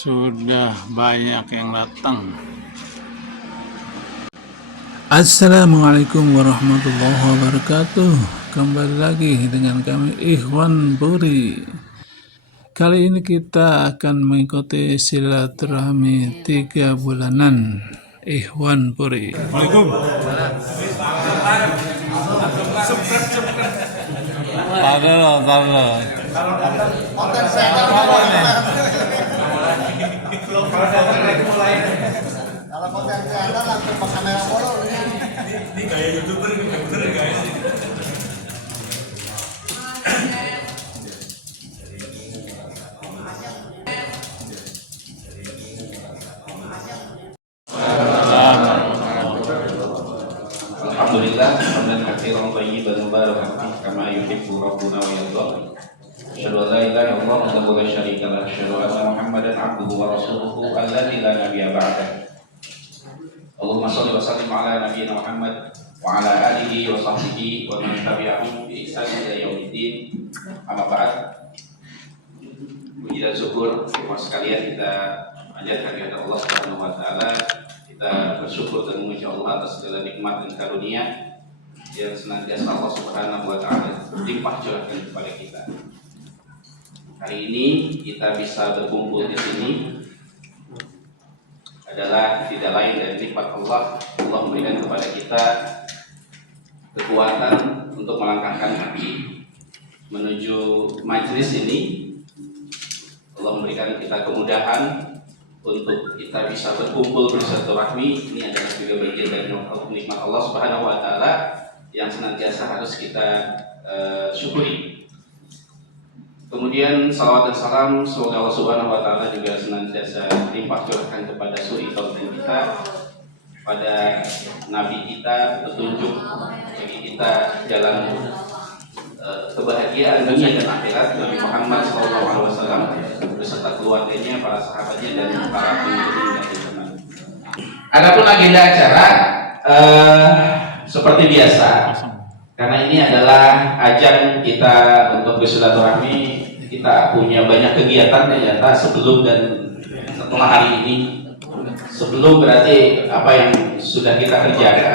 Sudah banyak yang datang. Assalamualaikum warahmatullahi wabarakatuh. Kembali lagi dengan kami Ikhwan Puri. Kali ini kita akan mengikuti silaturahmi 3 bulanan Ikhwan Puri. Assalamualaikum. Taruh. Kalau konten kreator langsung pakai kamera polo ini gaya YouTuber ini bener ya guys. Alhamdulillah, hamdan katsiran thayyiban mubarakan kama yuhibbu rabbuna wa yarda. Asyhadu an la ilaha illallah wahdahu la syarika lah, asyhadu anna Muhammadan abduhu wa rasuluhu alladzi la nabiyya ba'dah. Allahumma shalli wa sallim ala nabiyyina Muhammad wa ala alihi wa sahbihi wa man tabi'ahum bi ihsan ila yaumiddin. Amma ba'd. Puji dan syukur sekalian kita panjatkan kepada Allah Subhanahu wa taala. Kita bersyukur dan memuji Allah atas segala nikmat dan karunia yang senantiasa Allah Subhanahu wa taala limpah curahkan kepada kita. Hari ini kita bisa berkumpul di sini adalah tidak lain dari nikmat Allah. Allah memberikan kepada kita kekuatan untuk melangkahkan kaki menuju majelis ini. Allah memberikan kita kemudahan untuk kita bisa berkumpul bersilaturahmi. Ini adalah juga bagian dari nikmat Allah Subhanahu wa taala yang senantiasa harus kita syukuri. Kemudian salawat dan salam semoga Allah Subhanahu wa taala juga senantiasa limpah curahkan kepada suri tauhid kita, pada nabi kita, petunjuk bagi kita jalan kebahagiaan dunia dan akhirat, Nabi Muhammad SAW beserta keluarganya, para sahabatnya dan para pengikutnya. Adapun agenda acara seperti biasa, karena ini adalah ajang kita untuk bersilaturahmi. Kita punya banyak kegiatan ternyata sebelum dan setelah hari ini. Sebelum berarti apa yang sudah kita kerjakan,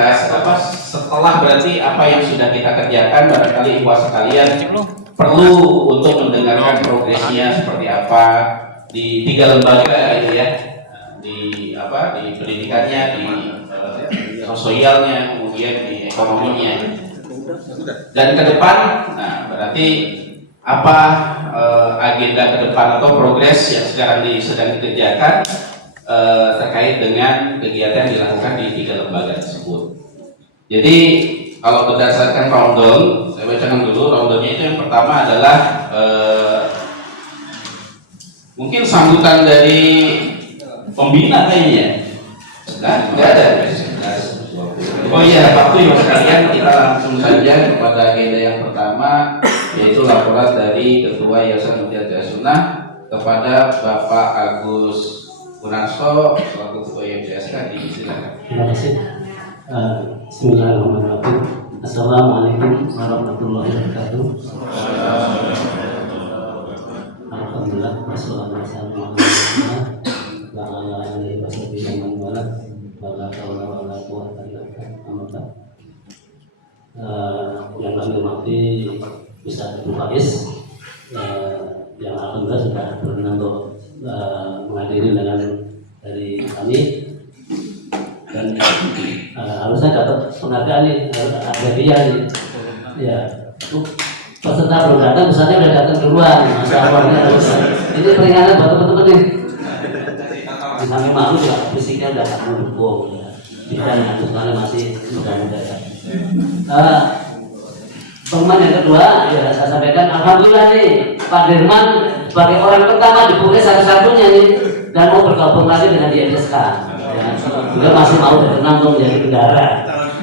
setelah berarti apa yang sudah kita kerjakan. Barangkali ikhwah sekalian perlu untuk mendengarkan progresnya seperti apa di 3 lembaga itu ya, di pendidikannya, di sosialnya, kemudian di ekonominya. Dan ke depan, nah berarti apa agenda ke depan atau progres yang sekarang sedang dikerjakan terkait dengan kegiatan yang dilakukan di 3 lembaga tersebut. Jadi kalau berdasarkan rundown, saya bacakan dulu rundownnya. Itu yang pertama adalah mungkin sambutan dari pembina kayaknya. Nah, tidak ada. Oh iya, waktu yang sekalian kita langsung saja kepada agenda yang pertama, yaitu laporan dari Ketua Yayasan Mutiara Sunnah kepada Bapak Agus Munarso selaku Ketua YMCSK. Silakan. Terima kasih. Bismillahirrahmanirrahim. Assalamualaikum warahmatullahi wabarakatuh. Alhamdulillah, wassalamualaikum warahmatullahi wabarakatuh. Yang kami hormati Ustaz Abdul Faiz, yang alhamdulillah sudah berkenan untuk menghadiri undangan dari kami, dan harusnya dapat penghargaan nih, ada dia nih. Ya, peserta belum datang, misalnya udah datang duluan. Masalahnya ini peringatan buat teman-teman nih. Kami malu ya, fisiknya udah mendukung ya. Dan misalnya masih muda-muda ya. Pengumuman yang kedua, ya saya sampaikan, alhamdulillah nih Pak Dirman sebagai orang pertama di Puri satu-satunya nih, dan mau bergabung lagi dengan di MSK. Ya, juga masih mau berkenan untuk menjadi bendara.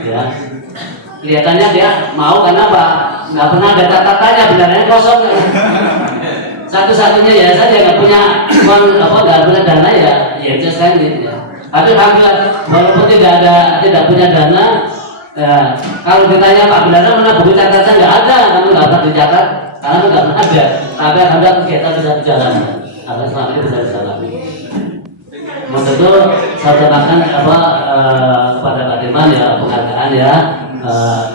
Ya, kelihatannya dia mau karena Pak nggak pernah ada catatannya, bendaranya kosong. Satu-satunya ya saya nggak punya uang nggak punya dana ya MSK ini. Ya. Tapi alhamdulillah walaupun tidak punya dana. Ya, kalau ditanya Pak Bendara mana buku catatan, nggak ada, kamu nggak pernah dicatat, karena nggak pernah ada. Tapi alhamdulillah kegiatan bisa berjalan. karena selama ini bisa disalami. Untuk itu saya terangkan kepada Pak Dirman ya penghargaan ya.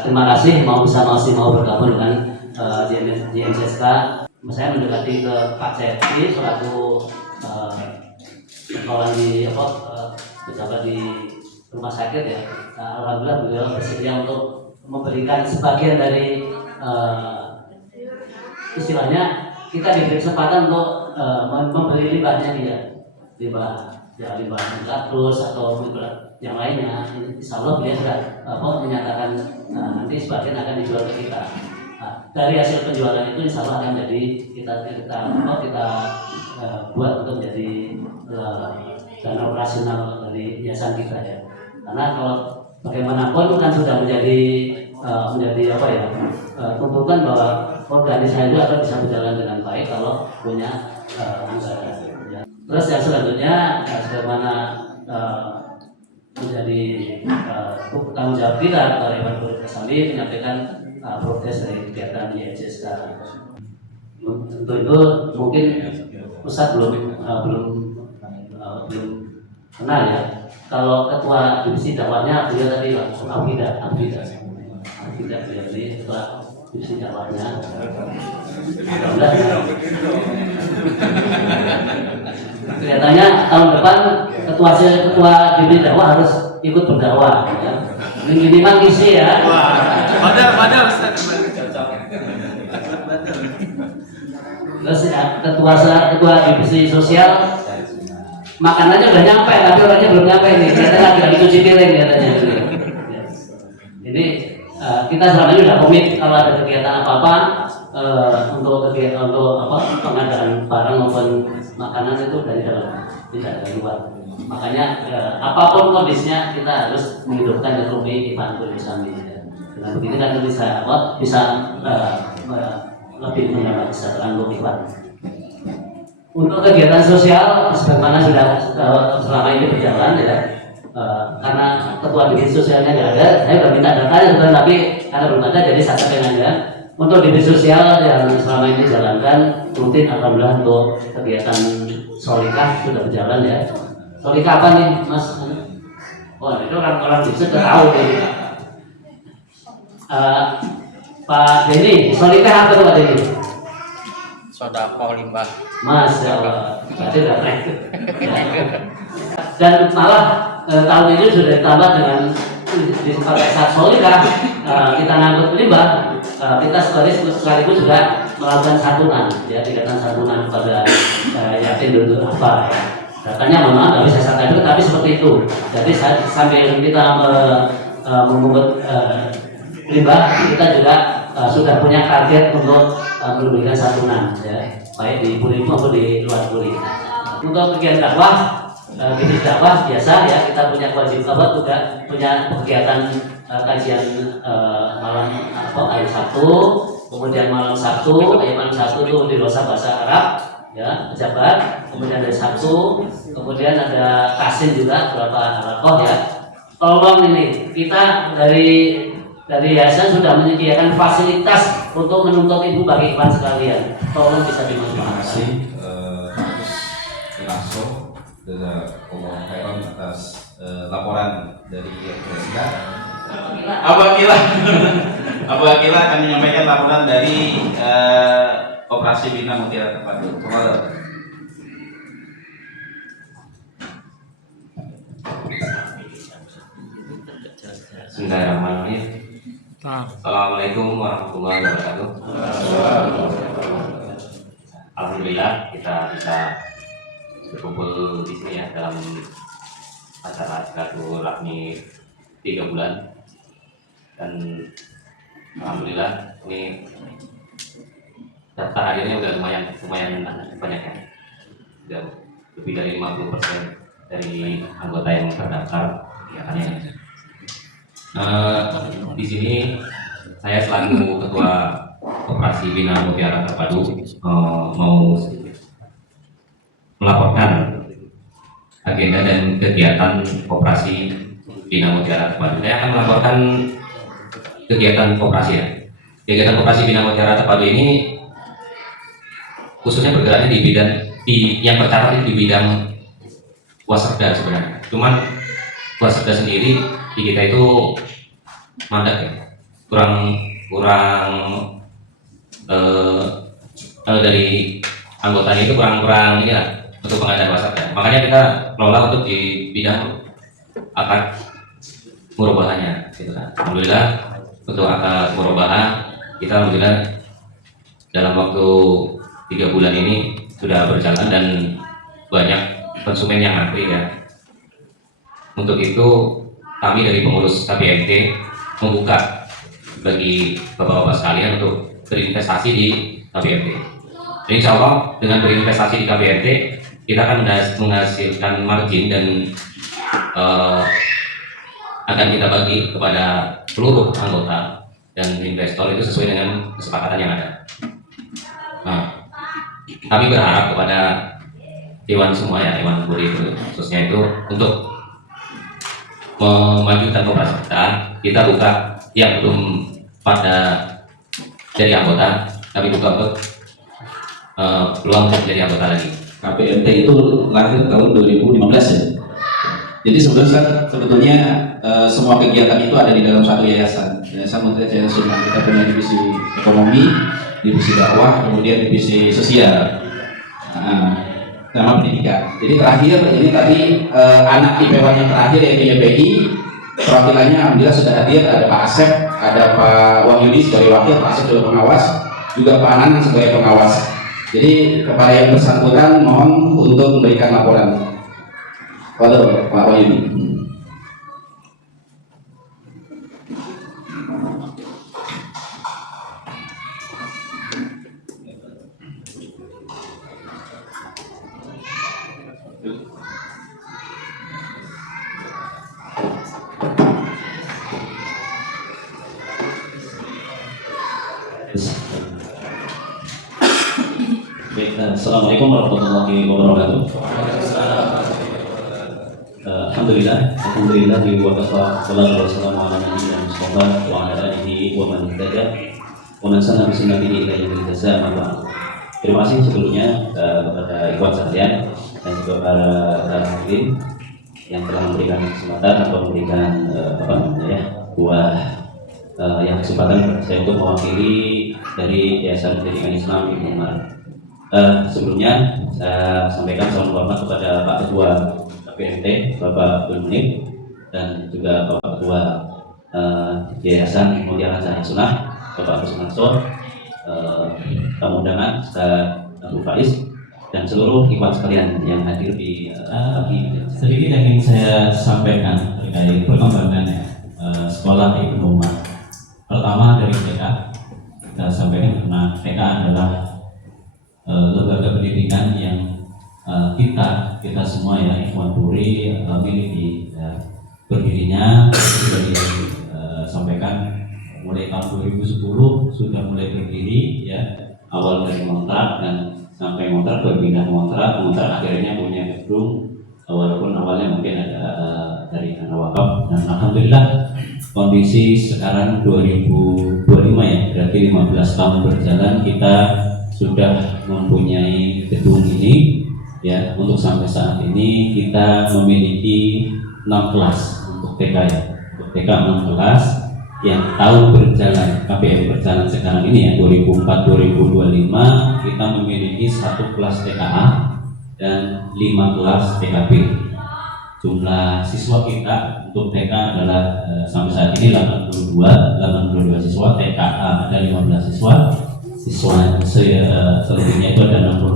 Terima kasih masih mau bergabung dengan JMSK. Saya mendekati ke Pak Cepi selaku pengelola di pejabat di rumah sakit ya. Alhamdulillah beliau bersedia untuk memberikan sebagian dari istilahnya kita diberi kesempatan untuk membeli limbahnya dia, limbah terus atau yang lainnya. Insya Allah beliau sudah menyatakan nanti sebagian akan dijual ke kita. Dari hasil penjualan itu insya Allah akan jadi kita buat untuk menjadi dana operasional dari yayasan kita ya. Karena kalau bagaimanapun kan sudah menjadi tuntutan bahwa organisasi itu akan bisa berjalan dengan baik kalau punya anggaran. Ya. Terus yang selanjutnya bagaimana menjadi tanggung jawab kita dari Pak Guru Kasami menyampaikan protes dari kegiatan YJSK. Untuk itu mungkin pusat belum kenal ya. Kalau ketua divisi dakwahnya beliau tadi Abida beliau ini ketua divisi dakwahnya. Kelihatannya tahun depan ketua divisi dakwah harus ikut berdakwah ya. Minimal isi ya. Padahal Ustaz. Terus ya, ketua divisi sosial makanannya udah nyampe tapi orangnya belum nyampe nih. Ternyata lagi cuci piring katanya. Ini kita selama ini udah komit kalau ada kegiatan apa-apa untuk pengadaan barang maupun makanan itu dari dalam, tidak dari luar. Makanya apapun kondisinya kita harus menghidupkan ekonomi dibantu bersama. Dengan begitu kan bisa lebih mendapat kesejahteraan ikhwan. Untuk kegiatan sosial sebagaimana sudah selama ini berjalan ya. Karena ketua divisi sosialnya nggak ada, saya sudah minta datanya tapi karena belum ada jadi saya sampaikan aja. Untuk divisi sosial yang selama ini dijalankan, rutin alhamdulillah untuk kegiatan Solikah sudah berjalan ya. Solikah apa nih Mas? Oh itu orang-orang divisi sudah tahu nih. Pak Denny, Solikah apa tuh Pak Denny? Sodako limbah. Mas, berarti udah naik. Dan malah tahun ini sudah ditambah dengan di saat Solikah kita ngangkut limbah, kita sekaligus juga melakukan santunan, ya kegiatan santunan kepada yatim piatu apa ya. Datanya memang nggak bisa saya sampaikan, tapi seperti itu. Jadi sambil kita memungut limbah, kita juga sudah punya target untuk memberikan santunan, ya, baik di Puri maupun di luar Puri. Untuk kegiatan dakwah, bisnis dakwah biasa ya, kita punya kewajiban juga punya kegiatan kajian malam ayat Sabtu, kemudian malam Sabtu, ayat malam Sabtu itu di bahasa Arab, ya, pejabat, kemudian ada Sabtu, kemudian ada kasin juga beberapa halakoh ya. Tolong ini kita dari yayasan sudah menyediakan fasilitas untuk menuntut ibu bagi ikhwan sekalian. Tolong bisa dimanfaatkan. Terima kasih langsung dengan Umum Heron atas laporan dari YJSK. Apabila akan menyampaikan laporan dari operasi Bina Mutiara Terpadu. Bismillahirrahmanirrahim. Assalamualaikum warahmatullahi wabarakatuh. Alhamdulillah kita bisa berkumpul di sini ya dalam acara silaturahmi 3 bulan, dan alhamdulillah ini daftar hadirnya udah lumayan banyak ya, udah lebih dari 50% dari anggota yang terdaftar ya kan ya. Di sini saya selaku ketua operasi Bina Mutiara Terpadu mau melaporkan agenda dan kegiatan operasi Bina Mutiara Terpadu. Saya akan melaporkan kegiatan operasi ya. Kegiatan operasi Bina Mutiara Terpadu ini khususnya bergeraknya di bidang yang tercatat itu di bidang wasreda sebenarnya. Cuman wasreda sendiri di kita itu mandat ya, kurang dari anggotanya itu kurang ini lah untuk pengadaan wasreda. Makanya kita kelola untuk di bidang akad murobahannya, gitu kan. Alhamdulillah untuk akad murobaha kita alhamdulillah dalam waktu 3 bulan ini sudah berjalan dan banyak konsumen yang antri ya. Untuk itu kami dari pengurus KPMT membuka bagi bapak-bapak sekalian untuk berinvestasi di KPMT. Dan insya Allah dengan berinvestasi di KPMT kita akan menghasilkan margin dan akan kita bagi kepada seluruh anggota dan investor itu sesuai dengan kesepakatan yang ada. Nah, kami berharap kepada Dewan semua ya, Dewan Buri khususnya itu untuk memajukan operasi kita buka yang belum pada jadi anggota, kami buka untuk peluang untuk jadi anggota lagi. KPMT itu lahir tahun 2015 ya. Jadi sebetulnya semua kegiatan itu ada di dalam satu yayasan. Yayasan Mutia Jaya Sunnah. Kita punya divisi ekonomi, divisi dakwah, kemudian divisi sosial, sama pendidikan. Jadi terakhir ini tadi anak IPW yang terakhir yaitu YPI, perwakilannya alhamdulillah sudah hadir. Ada Pak Asep, ada Pak Wahyudi sebagai wakil, Pak Asep sebagai pengawas, juga Pak Anan sebagai pengawas. Jadi kepada yang bersangkutan mohon untuk memberikan laporan. Waduh, Pak Wahyudi. Assalamualaikum warahmatullahi wabarakatuh. Alhamdulillah di wakafa sallallahu wasallam ala nabiyina Muhammad wa ala alihi wa man ihtada wa man sanna bi sunnatihi ila yaumil jazaa. Terima kasih sebelumnya kepada ikhwan sekalian dan juga para hadirin yang telah memberikan kesempatan atau memberikan yang kesempatan saya untuk mewakili dari Yayasan Pendidikan Islam Ibnu Umar. Sebelumnya saya sampaikan salam hormat kepada Pak Ketua KPMT Bapak Abdul Munib dan juga Bapak Ketua Yayasan Mutia Jaya Sunnah Bapak Agus Manso, tamu undangan Ustaz Abu Faiz dan seluruh ikhwan sekalian yang hadir di pagi. Sedikit yang ingin saya sampaikan terkait perkembangan sekolah Ibnu Umar. Pertama dari TK, kita sampaikan karena TK adalah lembaga pendidikan yang kita semua ya Ikhwan Puri miliki. Berdirinya sudah disampaikan mulai tahun 2010 sudah mulai berdiri ya, awal dari kontrak dan sampai kontrak berpindah kontrak akhirnya punya gedung, walaupun awalnya mungkin ada dari dana wakaf, dan alhamdulillah kondisi sekarang 2025 ya, berarti 15 tahun berjalan kita sudah mempunyai gedung ini ya. Untuk sampai saat ini kita memiliki 6 kelas untuk TK ya. Untuk TK 6 kelas yang tahun berjalan KPM berjalan sekarang ini ya 2004-2025 kita memiliki 1 kelas TKA dan 5 kelas TKB. Jumlah siswa kita untuk TK adalah sampai saat ini 82 siswa, TKA ada 15 siswa selebihnya itu ada 60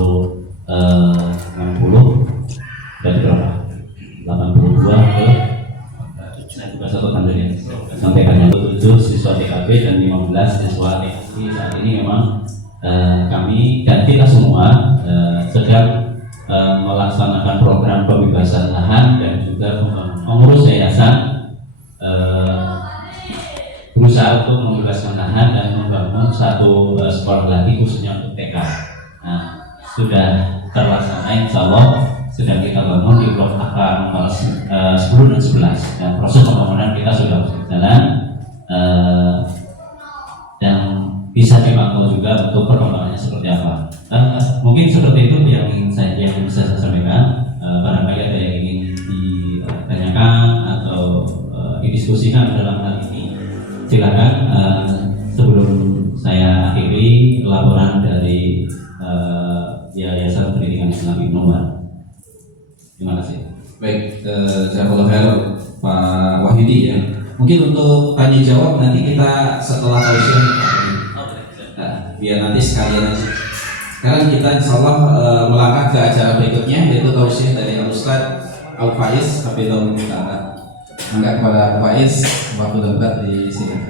dari berapa? 82 ke saya juga satu tanda ya sampaikannya 7 siswa TKB dan 15 siswa TKB. Saat ini memang kami dan kita semua sedang melaksanakan program pembebasan lahan dan juga pengurus yayasan berusaha untuk membebaskan lahan dan membangun satu sekolah lagi khususnya untuk TK. Nah, sudah terlaksana insya Allah, sedang kita bangun di blok AK nomor 10 dan 11 dan proses pembangunan kita sudah berjalan dan bisa dimantau juga untuk perkembangannya seperti apa. Mungkin seperti itu yang ingin saya diskusikan dalam hal ini. Silakan sebelum saya akhiri laporan dari Yayasan Pendidikan Islam Ibnu Umar. Terima kasih. Baik, jazakallahu khair Pak Wahyudi ya. Mungkin untuk tanya jawab nanti kita setelah tausiah, biar nanti sekalian aja. Sekarang kita insya Allah melangkah ke acara berikutnya, yaitu tausiah dari Al-Ustaz Al-Faiz Hafizahullah Ta'ala. Mangga kepada Faiz, waktu debat di sini.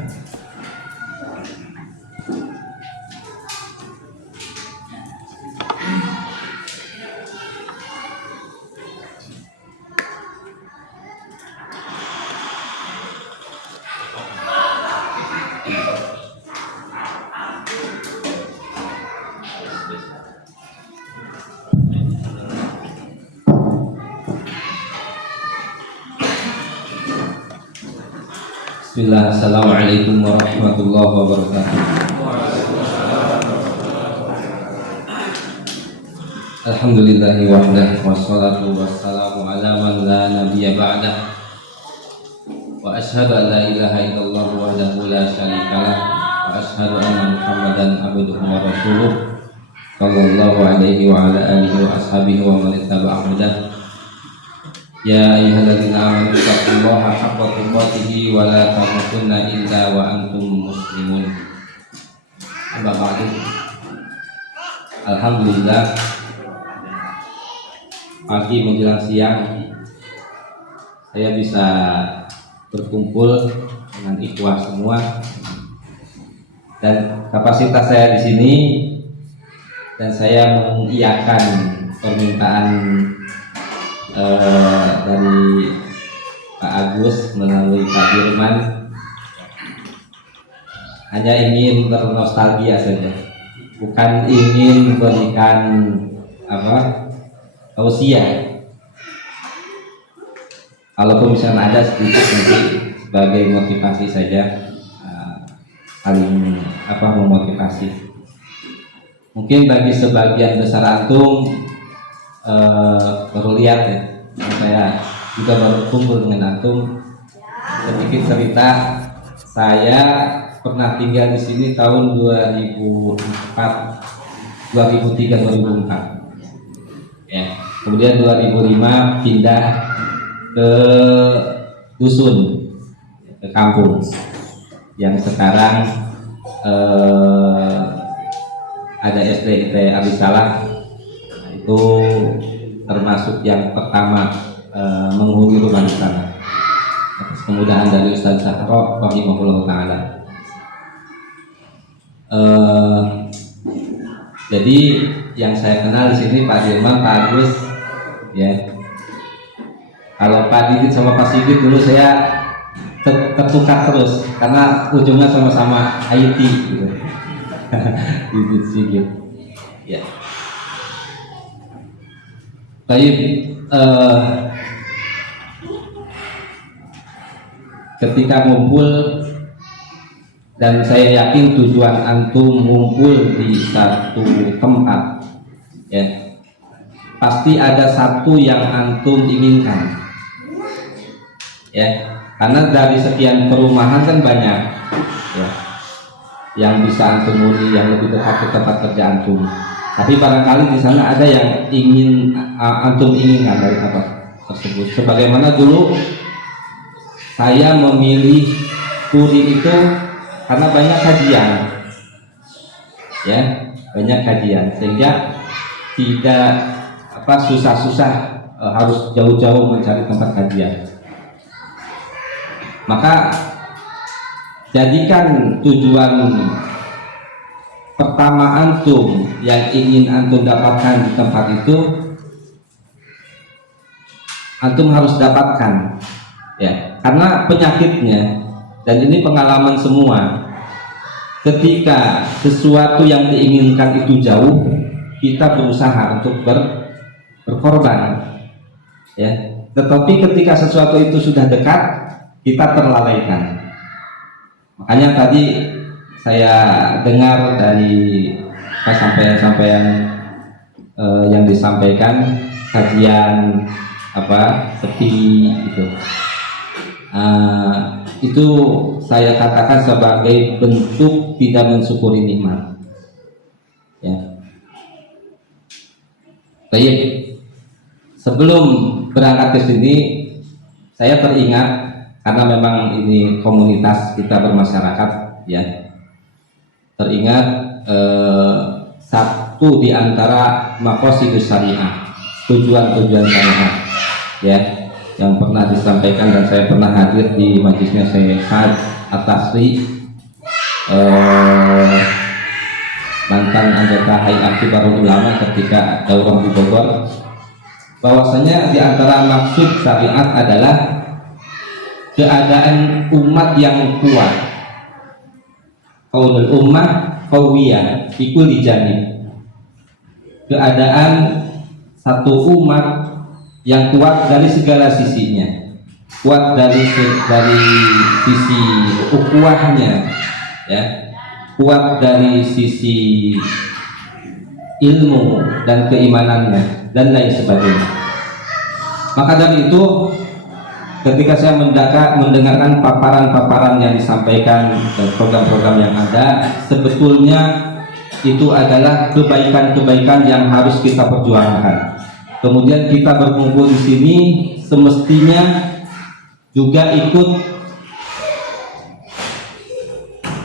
Bismillah, Assalamualaikum warahmatullahi wabarakatuh. Alhamdulillahi wahdah, wassalatu wassalamu ala man la nabiyya ba'dah. Wa ashhadu an la ilaha illallah wahdahu la syarikalah, wa ashhadu anna Muhammadan abduhu wa rasuluh sallallahu alaihi wa ala alihi wa ashabihi wa man ittaba'a hudah. Ya ayyuhalladzina amanu taqullaha haqqa tuqatih wa la tamutunna illa wa antum muslimun. Amma ba'du. Alhamdulillah, pagi menjelang siang saya bisa berkumpul dengan ikhwah semua, dan kapasitas saya di sini dan saya mengiyakan permintaan dari Pak Agus melalui Pak Dirman, hanya ingin bernostalgia saja, bukan ingin memberikan tausiah. Kalaupun misalnya ada sedikit nanti sebagai motivasi saja, saling memotivasi. Mungkin bagi sebagian besar antum baru lihat ya, saya juga baru kumpul dengan antum. Sedikit cerita, saya pernah tinggal di sini tahun 2003 2004 ya. Kemudian 2005 pindah ke dusun, ke kampung yang sekarang ada SD Abi Salah. Itu termasuk yang pertama menghuni rumah di sana atas kemudahan dari Ustaz Zahro rahimahullah ta'ala. Jadi yang saya kenal di sini Pak Dirman, Pak Agus ya. Kalau Pak Didit sama Pak Sigit dulu saya tertukar terus karena ujungnya sama-sama IT gitu. Didit Sigit ya. Baik, ketika ngumpul, dan saya yakin tujuan antum ngumpul di satu tempat ya, pasti ada satu yang antum inginkan ya, karena dari sekian perumahan kan banyak ya yang bisa antum huni, yang lebih dekat ke tempat kerja antum. Tapi barangkali di sana ada yang ingin antum inginkan dari tempat tersebut. Sebagaimana dulu saya memilih Puri itu karena banyak kajian, ya banyak kajian, sehingga tidak susah-susah harus jauh-jauh mencari tempat kajian. Maka jadikan tujuan pertama antum yang ingin antum dapatkan di tempat itu, antum harus dapatkan ya, karena penyakitnya, dan ini pengalaman semua, ketika sesuatu yang diinginkan itu jauh, kita berusaha untuk berkorban ya, tetapi ketika sesuatu itu sudah dekat, kita terlalaikan. Makanya tadi saya dengar dari sampaian-sampaian yang disampaikan, kajian sepi gitu. itu saya katakan sebagai bentuk tidak mensyukuri nikmat. Ya. Baik. Sebelum berangkat ke sini, saya teringat karena memang ini komunitas kita bermasyarakat, ya. Teringat satu di antara maqasidus syariah, tujuan-tujuan syariah, ya, yang pernah disampaikan dan saya pernah hadir di majelisnya Syekh Sa'ad At-Tasri, mantan anggota Hayat Kibarul Ulama ketika daurah di Bogor, bahwasanya di antara maksud syariat adalah keadaan umat yang kuat. Qaulul ummah qawiyah fi kulli janib. Keadaan satu umat yang kuat dari segala sisinya, kuat dari sisi ukhuwahnya, ya, kuat dari sisi ilmu dan keimanannya dan lain sebagainya. Maka dari itu, ketika saya mendengarkan paparan-paparan yang disampaikan dan program-program yang ada, sebetulnya itu adalah kebaikan-kebaikan yang harus kita perjuangkan. Kemudian kita berkumpul di sini semestinya juga ikut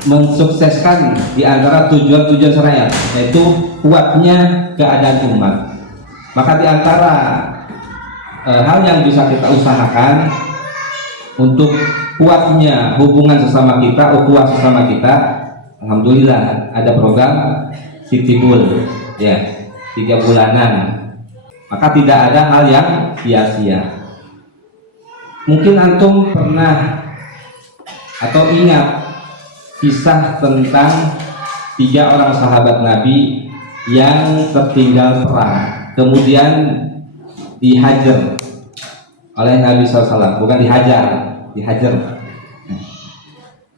mensukseskan di antara tujuan-tujuan syariat, yaitu kuatnya keadaan umat. Maka di antara hal yang bisa kita usahakan untuk kuatnya hubungan sesama kita, ukhuwah sesama kita, alhamdulillah ada program Sitibul, ya, 3 bulanan. Maka tidak ada hal yang sia-sia. Mungkin antum pernah atau ingat kisah tentang 3 orang sahabat Nabi yang tertinggal perang, kemudian dihajar oleh Nabi SAW, bukan dihajar,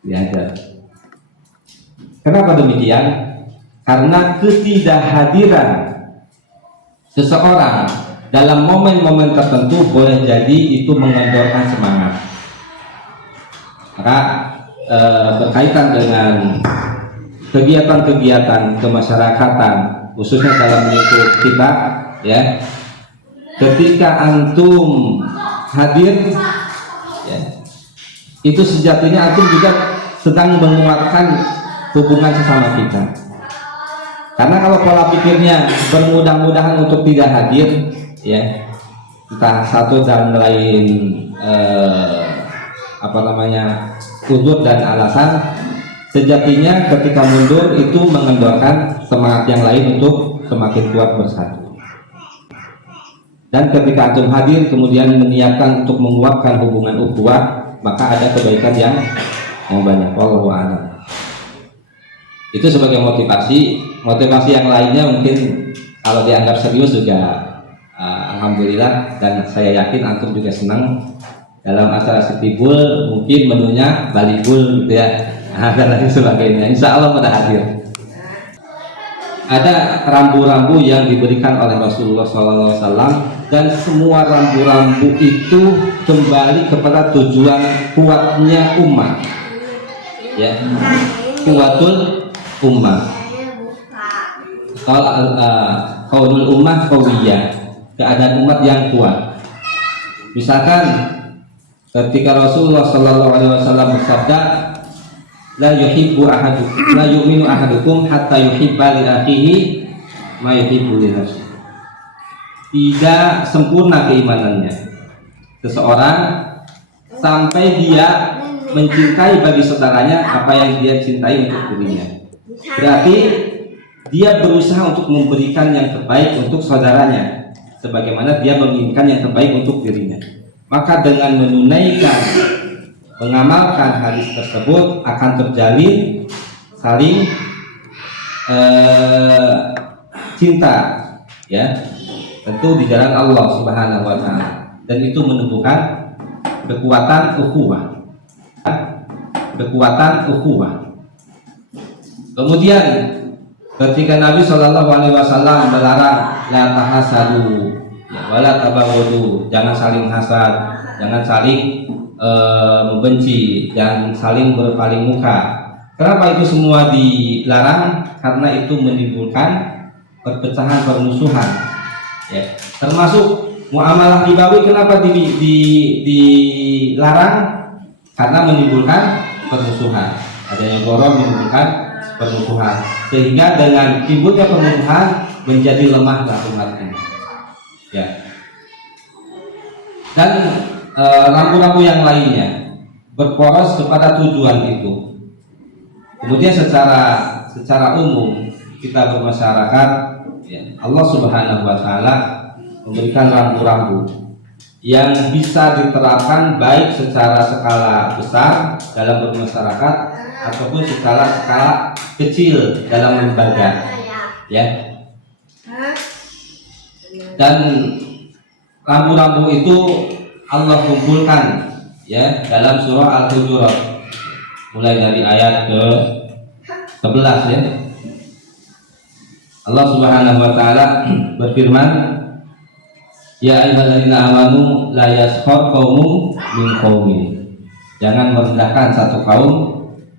dihajar. Kenapa demikian? Karena ketidakhadiran seseorang dalam momen-momen tertentu boleh jadi itu mengendorkan semangat. Maka berkaitan dengan kegiatan-kegiatan kemasyarakatan, khususnya dalam lingkup kita, ya, ketika antum hadir, ya, itu sejatinya antum juga sedang menguatkan hubungan sesama kita. Karena kalau pola pikirnya bermudah-mudahan untuk tidak hadir, ya, entah satu dan lain uzur dan alasan, sejatinya ketika mundur itu mengendorkan semangat yang lain untuk semakin kuat bersatu. Dan ketika antum hadir kemudian meniatkan untuk menguatkan hubungan ukhuwah, maka ada kebaikan yang banyak. Wallahu a'lam. Itu sebagai motivasi yang lainnya mungkin kalau dianggap serius juga alhamdulillah, dan saya yakin antum juga senang dalam acara Sitibul, mungkin menunya Balibul gitu ya, dan lain sebagainya. Insya Allah pada hadir. Ada rambu-rambu yang diberikan oleh Rasulullah SAW, dan semua rambu-rambu itu kembali kepada tujuan kuatnya umat, ya, kuatul ummah. Qaulul ummah qawiyah, keadaan umat yang kuat. Misalkan ketika Rasulullah SAW bersabda, la yu'minu ahadukum hatta yuhibba li akhihi ma yuhibbu li nafsihi. Tidak sempurna keimanannya seseorang sampai dia mencintai bagi saudaranya apa yang dia cintai untuk dirinya. Berarti dia berusaha untuk memberikan yang terbaik untuk saudaranya sebagaimana dia menginginkan yang terbaik untuk dirinya. Maka dengan mengamalkan hadis tersebut akan terjalin saling cinta, ya, tentu di jalan Allah Subhanahu wa taala, dan itu menumbuhkan kekuatan ukhuwah. Kemudian ketika Nabi SAW melarang la tahasadu, ya, wala tabaghadu, jangan saling hasad, jangan saling membenci dan saling berpaling muka. Kenapa itu semua dilarang? Karena itu menimbulkan perpecahan, permusuhan. Ya. Termasuk muamalah ribawi, kenapa dilarang? Karena menimbulkan permusuhan. Adanya gharar menimbulkan permusuhan, sehingga dengan timbulnya permusuhan menjadi lemahlah umat ini. Ya. Dan rambu-rambu yang lainnya berporos kepada tujuan itu. Kemudian secara umum kita bermasyarakat, ya, Allah Subhanahu wa Ta'ala memberikan rambu-rambu yang bisa diterapkan baik secara skala besar dalam bermasyarakat ataupun secara skala kecil dalam lembaga, ya. Dan rambu-rambu itu Allah kumpulkan, ya, dalam surah Al-Hujurat mulai dari ayat ke-11, ya. Allah Subhanahu wa Ta'ala berfirman, ya ayyuhalladzina amanu la yaskhar qaumun min qaumin. Jangan merendahkan satu kaum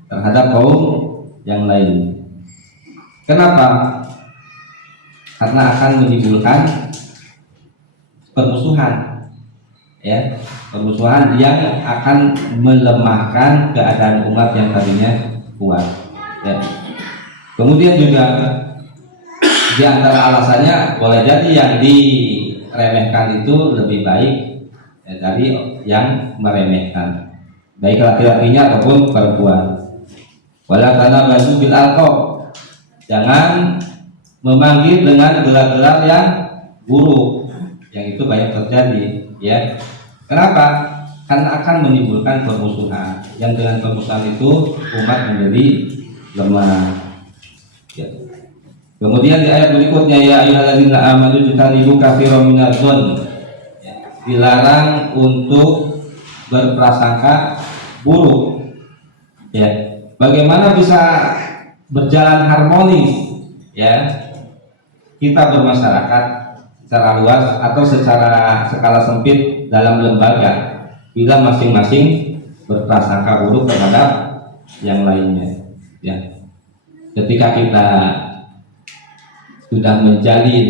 terhadap kaum yang lain. Kenapa? Karena akan menimbulkan permusuhan, ya, permusuhan yang akan melemahkan keadaan umat yang tadinya kuat, ya. Kemudian juga di antara alasannya boleh jadi yang diremehkan itu lebih baik, ya, dari yang meremehkan, baik laki-lakinya ataupun perempuan. Wala tanabazu bil alqab, jangan memanggil dengan gelar-gelar yang buruk, yang itu banyak terjadi, ya. Kenapa? Karena akan menimbulkan permusuhan, yang dengan permusuhan itu umat menjadi lemah, ya. Kemudian di ayat berikutnya, ya ayyuhalladzina amanu jtanibu katsiran minadh-dhonn, ya, dilarang untuk berprasangka buruk, ya. Bagaimana bisa berjalan harmonis, ya, kita bermasyarakat secara luas atau secara skala sempit dalam lembaga bila masing-masing berprasangka buruk terhadap yang lainnya, ya. Ketika kita sudah menjalin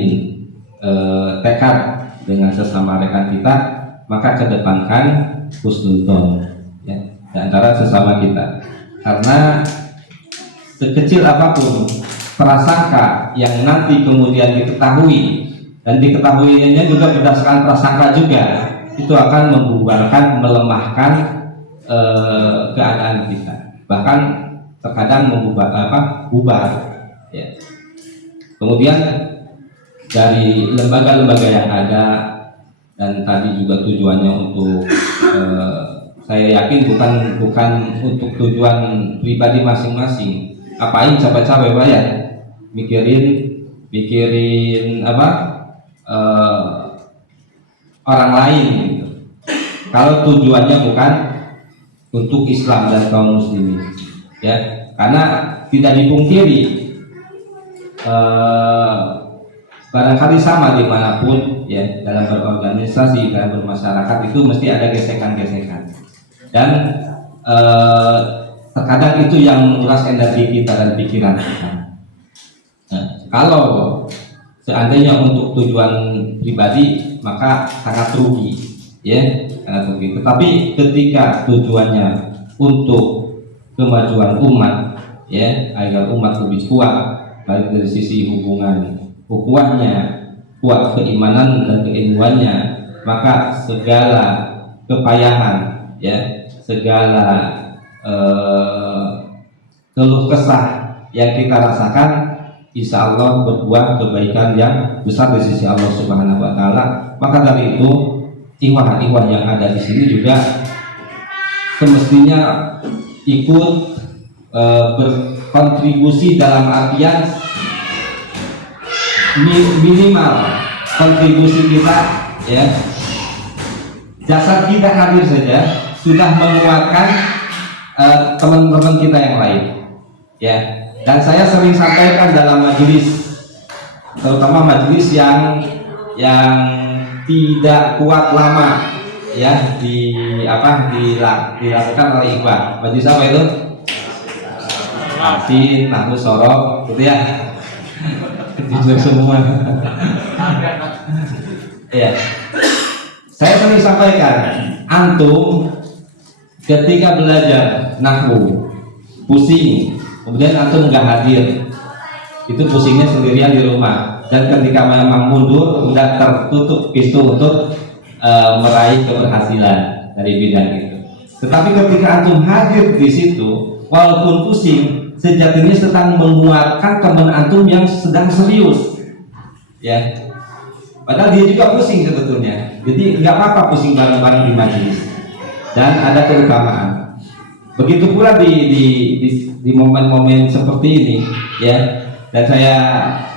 tekad dengan sesama rekan kita, maka kedepankan husnudzon, ya, di antara sesama kita. Karena sekecil apapun prasangka yang nanti kemudian diketahui, dan diketahuinya juga berdasarkan prasangka juga, itu akan membubarkan, melemahkan keadaan kita, bahkan terkadang bubar, ya. Kemudian dari lembaga-lembaga yang ada, dan tadi juga tujuannya untuk saya yakin bukan untuk tujuan pribadi masing-masing. Apain capek-capek bayar mikirin apa orang lain, gitu. Kalau tujuannya bukan untuk Islam dan kaum muslimin, ya. Karena tidak dipungkiri barangkali sama dimanapun, ya, dalam berorganisasi, dalam bermasyarakat itu mesti ada gesekan-gesekan, dan terkadang itu yang menguras energi kita dan pikiran kita. Nah, kalau seandainya untuk tujuan pribadi maka sangat rugi, ya, sangat rugi. Tetapi ketika tujuannya untuk kemajuan umat, ya, agar umat lebih kuat, baik dari sisi hubungan ukhuwahnya, kuat keimanan dan keilmuannya, maka segala kepayahan, ya, segala keluh kesah yang kita rasakan, insya Allah berbuah kebaikan yang besar di sisi Allah Subhanahu wa Ta'ala. Maka dari itu ikhwah-ikhwah yang ada di sini juga semestinya ikut berkontribusi, dalam artian minimal kontribusi kita, ya, jasad kita hadir saja sudah menguatkan teman-teman kita yang lain, ya. Dan saya sering sampaikan dalam majelis, terutama majelis yang tidak kuat lama, dilakukan oleh ikhwan. Majlis apa itu? Atin, nahwu, sorok, gitu ya. Jujur semua. Ya. Saya sering sampaikan, antum ketika belajar nahwu pusing, kemudian antum nggak hadir, itu pusingnya sendirian di rumah. Dan ketika memang mundur, udah tertutup pintu untuk meraih keberhasilan dari bidang itu. Tetapi ketika antum hadir di situ, walaupun pusing, sejatinya sedang menguatkan teman antum yang sedang serius, ya. Padahal dia juga pusing sebetulnya. Jadi nggak apa-apa pusing bareng-bareng di majelis. Dan ada keutamaan. Begitu pula di momen-momen seperti ini, ya. Dan saya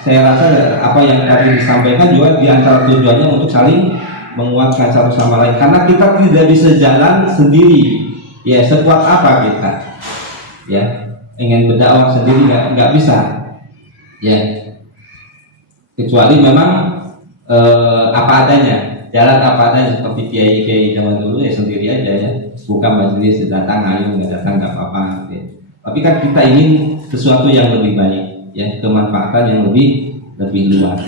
rasa apa yang tadi disampaikan juga di antara tujuannya untuk saling menguatkan satu sama lain. Karena kita tidak bisa jalan sendiri. Ya, sekuat apa kita? Ya, ingin berdakwah sendiri nggak bisa. Ya. Kecuali memang apa adanya, jalan apa adanya seperti kiai-kiai zaman dulu ya sendiri aja ya, buka majelis datang ayo nggak datang nggak apa-apa. Ya. Tapi kan kita ingin sesuatu yang lebih baik, ya kemanfaatan yang lebih luas.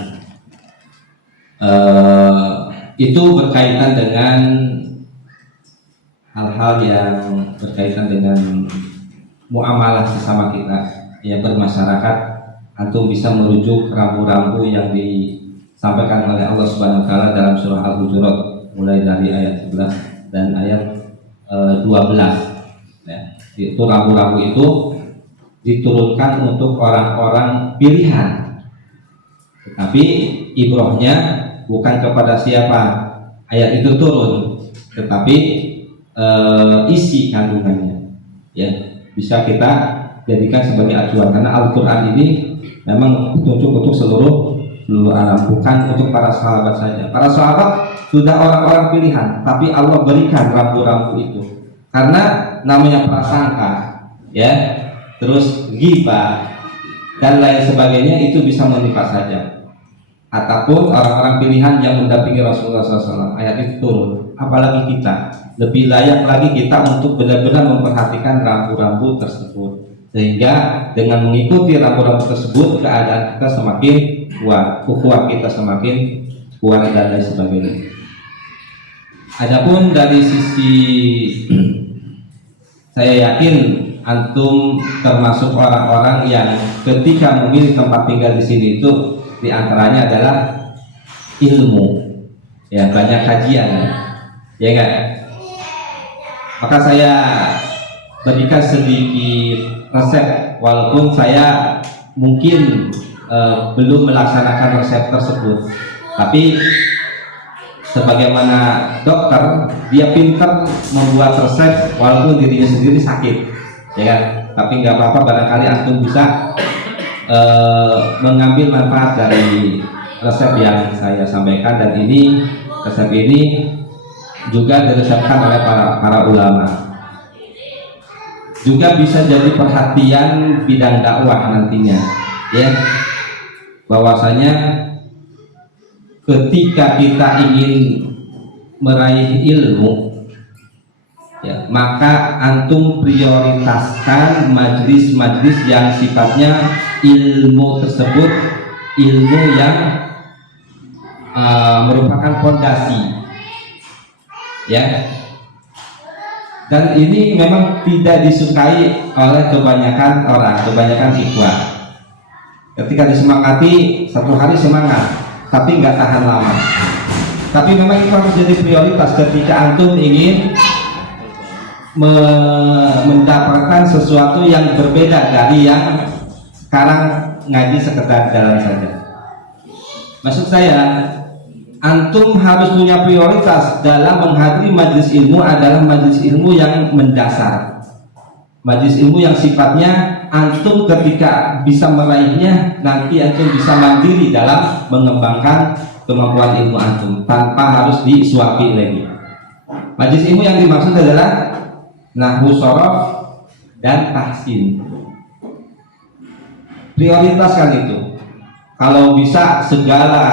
Itu berkaitan dengan hal-hal yang berkaitan dengan muamalah sesama kita, ya bermasyarakat. Antum bisa merujuk rambu-rambu yang disampaikan oleh Allah Subhanahu wa taala dalam surah Al-Hujurat mulai dari ayat 11 dan ayat 12. Ya, itu rambu-rambu itu diturunkan untuk orang-orang pilihan. Tetapi ibrohnya bukan kepada siapa ayat itu turun, tetapi isi kandungannya. Ya, bisa kita jadikan sebagai acuan karena Al-Qur'an ini memang petunjuk untuk seluruh alam, bukan untuk para sahabat saja. Para sahabat sudah orang-orang pilihan, tapi Allah berikan rambu-rambu itu karena namanya prasangka, ya, terus ghibah dan lain sebagainya itu bisa menimpa saja. Ataupun orang-orang pilihan yang mendampingi Rasulullah SAW, ayat itu turun. Apalagi kita, lebih layak lagi kita untuk benar-benar memperhatikan rambu-rambu tersebut, sehingga dengan mengikuti rambu-rambu tersebut keadaan kita semakin kuat, ukhuwah kita semakin kuat dan lain sebagainya. Adapun dari sisi saya yakin antum termasuk orang-orang yang ketika memilih tempat tinggal di sini itu diantaranya adalah ilmu, ya banyak kajian, ya enggak? Maka saya berikan sedikit resep, walaupun saya mungkin belum melaksanakan resep tersebut, tapi sebagaimana dokter dia pintar membuat resep walaupun dirinya sendiri sakit, ya kan? Tapi nggak apa-apa, barangkali antum bisa mengambil manfaat dari resep yang saya sampaikan. Dan ini resep ini juga diresepkan oleh para ulama, juga bisa jadi perhatian bidang dakwah nantinya, ya, bahwasanya ketika kita ingin meraih ilmu, ya, maka antum prioritaskan majlis-majlis yang sifatnya ilmu tersebut, ilmu yang merupakan fondasi, ya. Dan ini memang tidak disukai oleh kebanyakan orang, kebanyakan ikhwan. Ketika disemangati satu hari semangat, tapi nggak tahan lama. Tapi memang itu harus jadi prioritas ketika antum ingin mendapatkan sesuatu yang berbeda dari yang sekarang ngaji sekedar jalan saja. Maksud saya, antum harus punya prioritas dalam menghadiri majelis ilmu adalah majelis ilmu yang mendasar, majelis ilmu yang sifatnya antum ketika bisa meraihnya nanti antum bisa mandiri dalam mengembangkan kemampuan ilmu antum tanpa harus disuapi lagi. Majelis ilmu yang dimaksud adalah nahwu, shorof, dan tahsin. Prioritaskan itu. Kalau bisa segala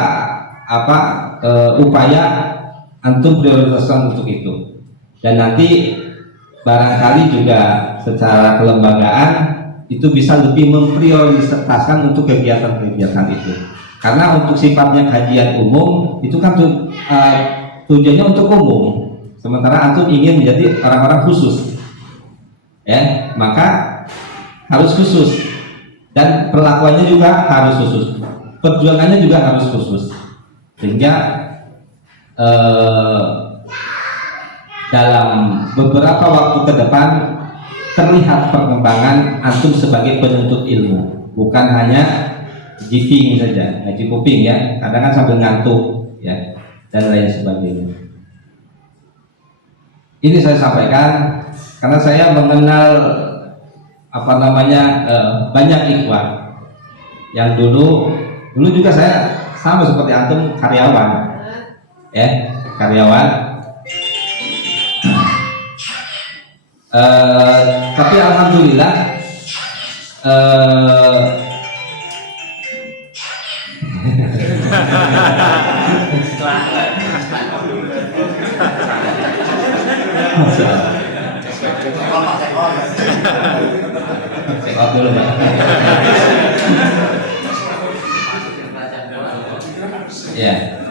upaya antum prioritaskan untuk itu. Dan nanti barangkali juga secara kelembagaan itu bisa lebih memprioritaskan untuk kegiatan-kegiatan itu. Karena untuk sifatnya kajian umum itu kan tujuannya untuk umum. Sementara antum ingin menjadi orang-orang khusus, ya, maka harus khusus dan perlakuannya juga harus khusus, perjuangannya juga harus khusus, sehingga dalam beberapa waktu ke depan terlihat perkembangan antum sebagai penuntut ilmu, bukan hanya jiping saja, ngaji kuping ya, kadang kan sambil ngantuk ya, dan lain sebagainya. Ini saya sampaikan karena saya mengenal banyak ikhwan yang dulu juga saya sama seperti antum karyawan, ya, karyawan. Tapi alhamdulillah dulu, Pak. Ya,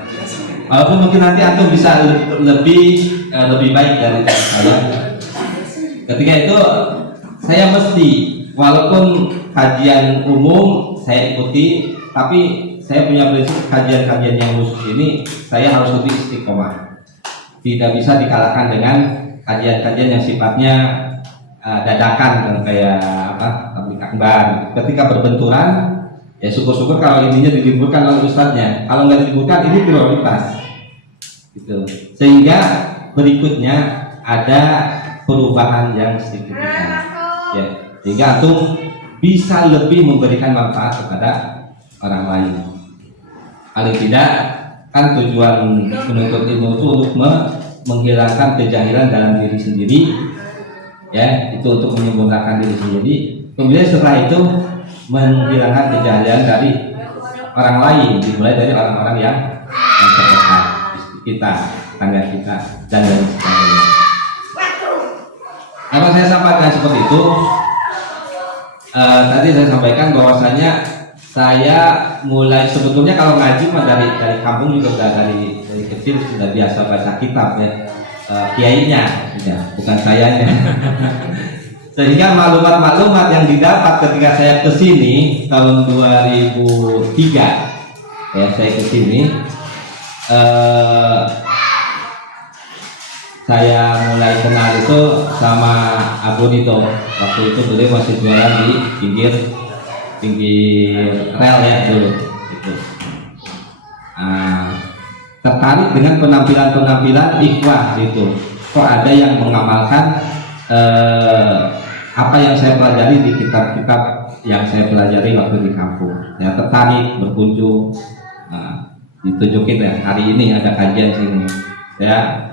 walaupun mungkin nanti antum bisa lebih baik dari saya. Ketika itu saya mesti, walaupun kajian umum saya ikuti, tapi saya punya prinsip kajian-kajian yang khusus ini saya harus lebih istiqomah. Tidak bisa dikalahkan dengan kajian-kajian yang sifatnya dadakan dan kayak tabligh akbar. Ketika berbenturan, ya syukur-syukur kalau intinya diliburkan oleh ustadznya. Kalau nggak diliburkan, ini prioritas, gitu. Sehingga berikutnya ada perubahan yang signifikan, ya, sehingga antum bisa lebih memberikan manfaat kepada orang lain. Paling tidak kan tujuan menuntut ilmu itu untuk menghilangkan kejahilan dalam diri sendiri, ya, itu untuk menyempurnakan diri sendiri. Kemudian setelah itu menghilangkan kejahilan dari orang lain, dimulai dari orang-orang yang terdekat, kita, tangga kita, dan lain sebagainya. Apa saya sampaikan seperti itu? Tadi saya sampaikan bahwasanya saya mulai sebetulnya kalau ngaji mah dari kampung juga udah dari kecil sudah biasa baca kitab ya, kiainya ya, bukan sayanya. Sehingga maklumat-maklumat yang didapat ketika saya ke sini tahun 2003 ya, saya ke sini saya mulai kenal itu sama Abu Nito. Waktu itu beliau masih jualan di pinggir rel ya dulu gitu. Tertarik dengan penampilan ikhwah gitu. Kok ada yang mengamalkan apa yang saya pelajari di kitab-kitab yang saya pelajari waktu di kampung. Ya, tertarik berkunjung. Ditunjukin ya, hari ini ada kajian sini. Saya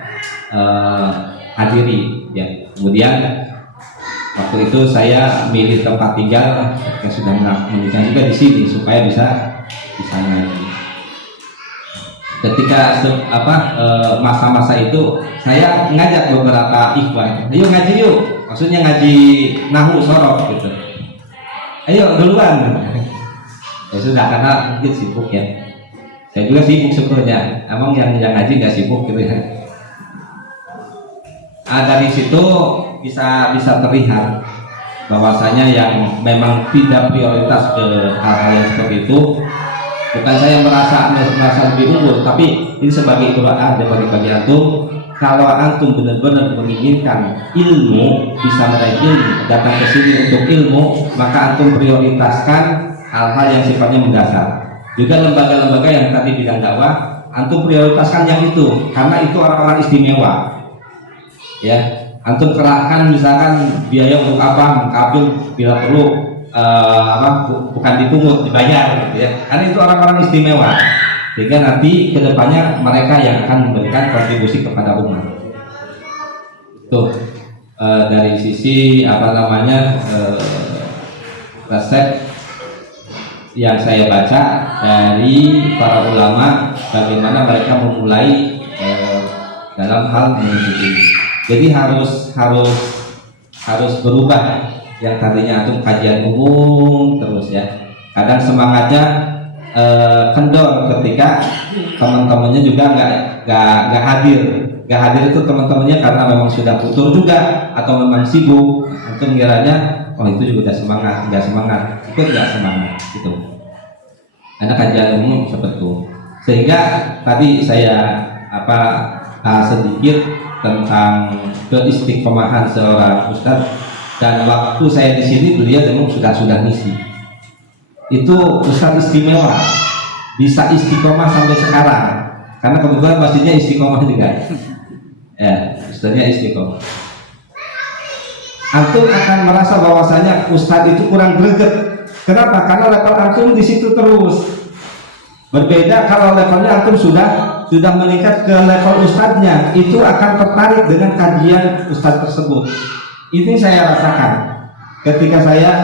hadiri ya. Kemudian waktu itu saya milih tempat tinggal yang sudah menikah juga di sini supaya bisa ngaji. Ketika masa-masa itu saya ngajak beberapa ikhwan, ayo ngaji yuk, maksudnya ngaji nahu sorok gitu. Ayo duluan. Ya sudah, karena mungkin sibuk ya. Saya juga sibuk sebenarnya. Emang yang ngaji nggak sibuk gitu ya. Dari situ bisa terlihat bahwasanya yang memang tidak prioritas ke hal-hal yang seperti itu, bukan saya merasa lebih unggul, tapi ini sebagai Quran bagi antum. Kalau antum benar-benar menginginkan ilmu, bisa meraih ilmu, datang ke sini untuk ilmu, maka antum prioritaskan hal-hal yang sifatnya mendasar. Juga lembaga-lembaga yang tadi bidang dakwah, antum prioritaskan yang itu, karena itu orang-orang istimewa. Ya, antum kerahkan misalkan biaya untuk apa, mengkabul bila perlu bukan dipungut, dibayar gitu ya. Karena itu orang-orang istimewa. Sehingga nanti kedepannya mereka yang akan memberikan kontribusi kepada umat. Tuh dari sisi resep yang saya baca dari para ulama, bagaimana mereka memulai dalam hal menuntut ilmu. Jadi harus berubah. Yang tadinya antum kajian umum terus ya, kadang semangatnya kendor ketika teman-temannya juga nggak hadir itu teman-temannya karena memang sudah futur juga atau memang sibuk. Antum kiranya oh itu juga udah semangat, nggak semangat gitu. Karena kajian umum seperti itu. Sehingga tadi saya sedikit tentang keistiqomahan seorang ustadz, dan waktu saya di sini beliau memang sudah ngisi. Itu ustadz istimewa, bisa istiqomah sampai sekarang. Karena kebetulan masjidnya istiqomah juga. Ya, ustadznya istiqomah. Antum akan merasa bahwasanya ustadz itu kurang greget. Kenapa? Karena level antum di situ terus. Berbeda kalau levelnya antum sudah meningkat ke level ustadznya, itu akan tertarik dengan kajian ustadz tersebut. Ini saya rasakan ketika saya